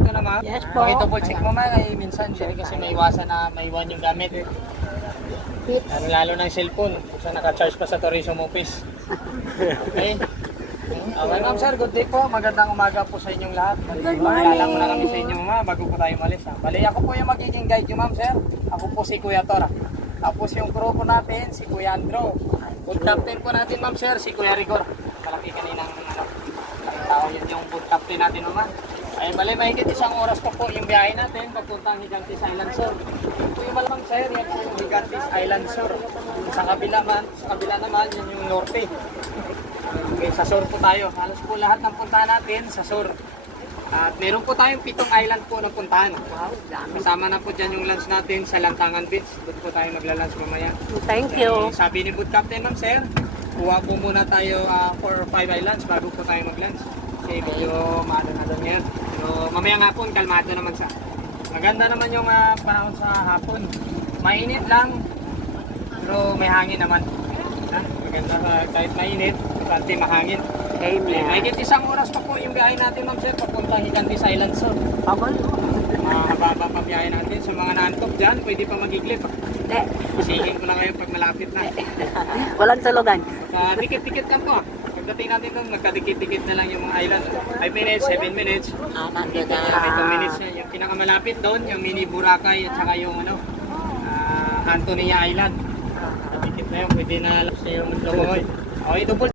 check ko na ma'am. Yes po. Double check mo ma'am, ay minsan siya kasi may iwasan na maiwan yung gamit. Lalo ng cellphone, kung naka-charge pa sa tourism office. Okay. Okay ma'am sir, good day po. Magandang umaga po sa inyong lahat. Pakilala muna kami sa inyo ma'am bago po tayo malis. Bali ako po yung magiging guide nyo ma'am sir. Ako po si Kuya Tora. Tapos yung crew po natin, si Kuya Andro. Food captain po natin ma'am sir, si Kuya Rigor. Malaki kanina ng tao yun yung food captain natin ma'am. Ay bali mahigit isang oras pa po yung biyahe natin papuntang Gigantes Island Sur. Ito po yung malamang sir, yan po yung Gigantes Island Sur. Sa kabila naman, yan yung norte. Okay, sa sur po tayo. Halos po lahat ng puntahan natin sa sur. At meron po tayong 7 island po na puntahan. Kasama na po dyan yung lunch natin sa Lantangan Beach. Doon po tayo magla-lunch mamaya. Thank you. Sabi ni Food Captain ma'am sir, kuha po muna tayo 4 or 5 islands bago po tayo mag-lunch. Kasi medyo maano na doon yan. Pero mamaya nga po, kalmado naman sa. Maganda naman yung panahon sa hapon. Mainit lang, pero may hangin naman. Maganda kahit mainit, pati mahangin. Amen. Mahigit isang oras pa po yung biyahe natin ma'am sir, papuntang Gigantes Island Sur. Pagod. Mahaba pa biyahe natin. Sa mga naantok dyan, pwede pa mag-iglip. Isihin ko lang kayo pag malapit na. Walang tulugan. Dikit-dikit lang po. Pagdating natin doon, nagkadikit-dikit na lang yung mga island. 5 minutes, 7 minutes. Nandun na. 2 minutes na. Yung pinakamalapit doon, yung mini Boracay at saka yung Antonia Island. Dikit na yun, pwede na alas na yung Lumoy. Okay, double